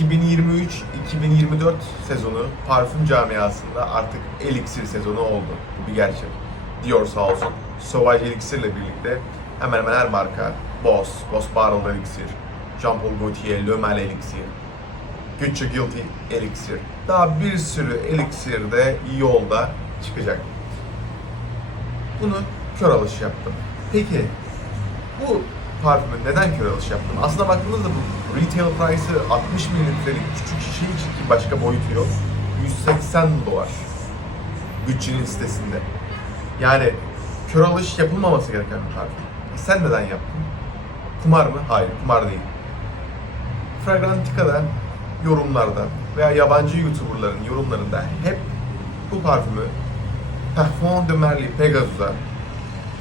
2023-2024 sezonu parfüm camiasında artık Elixir sezonu oldu. Bu bir gerçek. Dior sağ olsun. Sauvage Elixir ile birlikte hemen hemen her marka Boss, Boss Bottled Elixir, Jean Paul Gaultier, Le Mal Elixir, Gucci Guilty Elixir. Daha bir sürü Elixir de yolda çıkacak. Bunu kör alış yaptım. Peki bu parfümü neden kör alış yaptım? Aslında baktığınızda bu retail price'ı 60 mililitrelik küçük şişe için ki başka boyutu yok. 180 dolar. Gucci'nin sitesinde. Yani kör alış yapılmaması gereken bir parfüm. E sen neden yaptın? Kumar mı? Hayır, kumar değil. Fragrantica'da yorumlarda veya yabancı YouTuber'ların yorumlarında hep bu parfümü Parfum de Merli Pegasus'a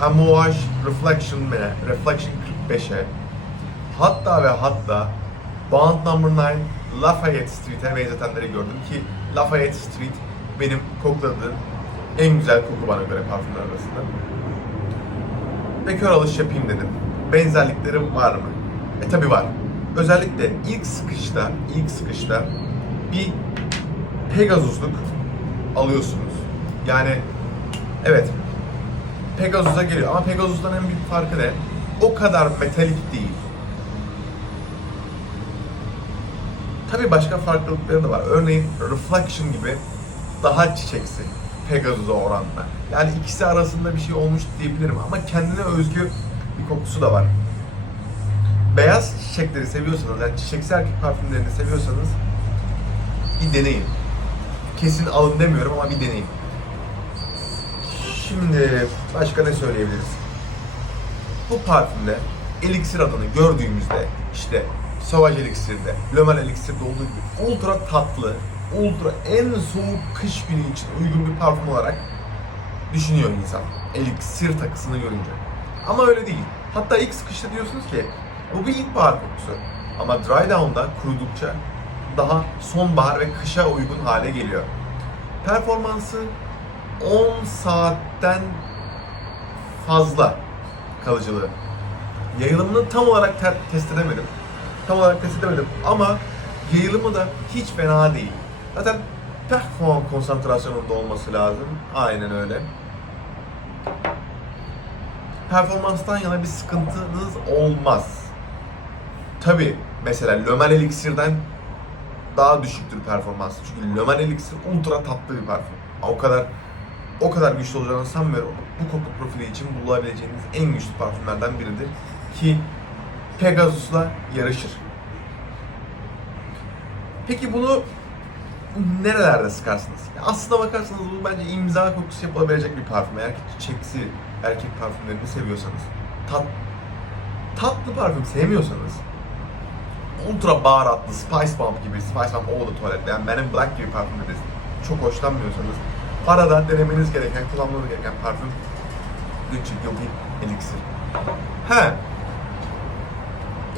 Amouage Reflection mi? Reflection 45'e hatta ve hatta Bond Number 9 Lafayette Street'e benzetenleri gördüm ki Lafayette Street benim kokladığım en güzel koku bana göre parfümler arasında. Ve kör alış yapayım dedim. Benzerlikleri var mı? E tabi var. Özellikle ilk sıkışta, ilk sıkışta bir Pegasus'luk alıyorsunuz. Yani evet Pegasus'a geliyor ama Pegasus'tan en büyük farkı ne? O kadar metalik değil. Tabii başka farklılıkları da var. Örneğin Reflection gibi daha çiçeksi Pegasus'a oranla. Yani ikisi arasında bir şey olmuş diyebilirim ama kendine özgü bir kokusu da var. Beyaz çiçekleri seviyorsanız, yani çiçeksi erkek parfümlerini seviyorsanız bir deneyin. Kesin alın demiyorum ama bir deneyin. Şimdi başka ne söyleyebiliriz? Bu parfümde Elixir adını gördüğümüzde işte Sauvage Elixir'de, Mal Elixir'de olduğu gibi ultra tatlı, ultra en soğuk kış günü için uygun bir parfüm olarak düşünüyor insan. Elixir takısını görünce. Ama öyle değil. Hatta ilk sıkışta diyorsunuz ki bu bir ilkbahar kokusu. Ama dry down'da kurudukça daha sonbahar ve kışa uygun hale geliyor. Performansı 10 saatten fazla kalıcılığı. Yayılımını tam olarak te- test edemedim. Tam olarak test edemedim ama yayılımı da hiç fena değil. Zaten perform konsantrasyonunda olması lazım. Aynen öyle. Performanstan yana bir sıkıntınız olmaz. Tabi mesela Lömel Elixir'den daha düşüktür performansı. Çünkü Lömel Elixir ultra tatlı bir parfüm. O kadar o kadar güçlü olacağını sanmıyorum. Bu koku profili için bulabileceğiniz en güçlü parfümlerden biridir. Ki Pegasus'la yarışır. Peki bunu nerelerde sıkarsınız? Aslına bakarsanız bu bence imza kokusu yapılabilecek bir parfüm. Eğer ki çiçeksi erkek parfümlerini seviyorsanız. Tat, tatlı parfüm sevmiyorsanız ultra baharatlı Spice Bomb gibi, Spice Bomb de Toilette yani Men in Black gibi parfümleri çok hoşlanmıyorsanız arada denemeniz gereken, kullanmanız gereken parfüm Gucci Guilty Elixir. He,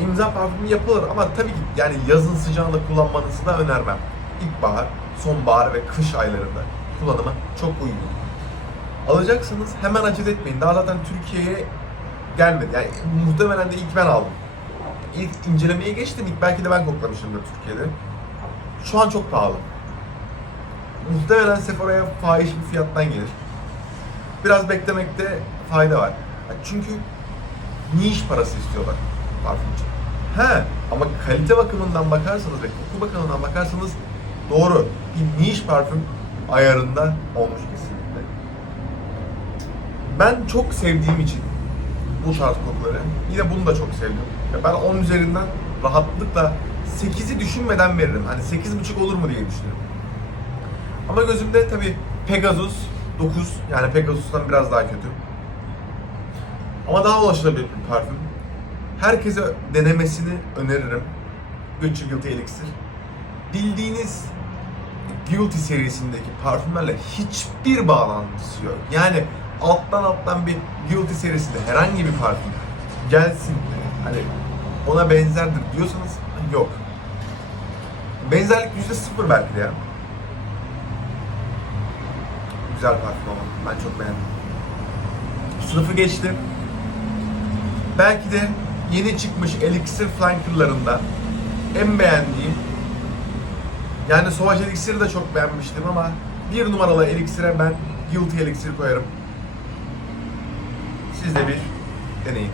imza parfümü yapılır ama tabii ki yani yazın sıcağında kullanmanızı da önermem. İlkbahar, sonbahar ve kış aylarında kullanıma çok uygun. Alacaksınız hemen acele etmeyin. Daha zaten Türkiye'ye gelmedi. Yani muhtemelen de ilk ben aldım. İlk incelemeye geçtim. İlk belki de ben koklamışımdır Türkiye'de. Şu an çok pahalı. Muhtemelen Sephora'ya fahiş bir fiyattan gelir. Biraz beklemekte fayda var. Çünkü niş parası istiyorlar parfüm için. He ama kalite bakımından bakarsanız ve koku bakımından bakarsanız doğru. Bir niş parfüm ayarında olmuş kesinlikle. Ben çok sevdiğim için bu tarz kokuları. Yine bunu da çok sevdim. Ben 10 üzerinden rahatlıkla 8'i düşünmeden veririm. Hani 8.5 olur mu diye düşünüyorum. Ama gözümde tabii Pegasus 9 yani Pegasus'tan biraz daha kötü. Ama daha ulaşılabilir bir parfüm. Herkese denemesini öneririm. Gucci Guilty Elixir. Bildiğiniz Guilty serisindeki parfümlerle hiçbir bağlantısı yok. Yani alttan alttan bir Guilty serisinde herhangi bir parfüm gelsin hani ona benzerdir diyorsanız yok. Benzerlik yüzde sıfır belki de ya. Güzel parfüm ama ben çok beğendim. Sınıfı geçtim. Belki de yeni çıkmış Elixir Flanker'larında en beğendiğim Yani Sauvage Elixir'i de çok beğenmiştim ama bir numaralı Elixir'e ben Guilty Elixir koyarım. Siz de bir deneyin.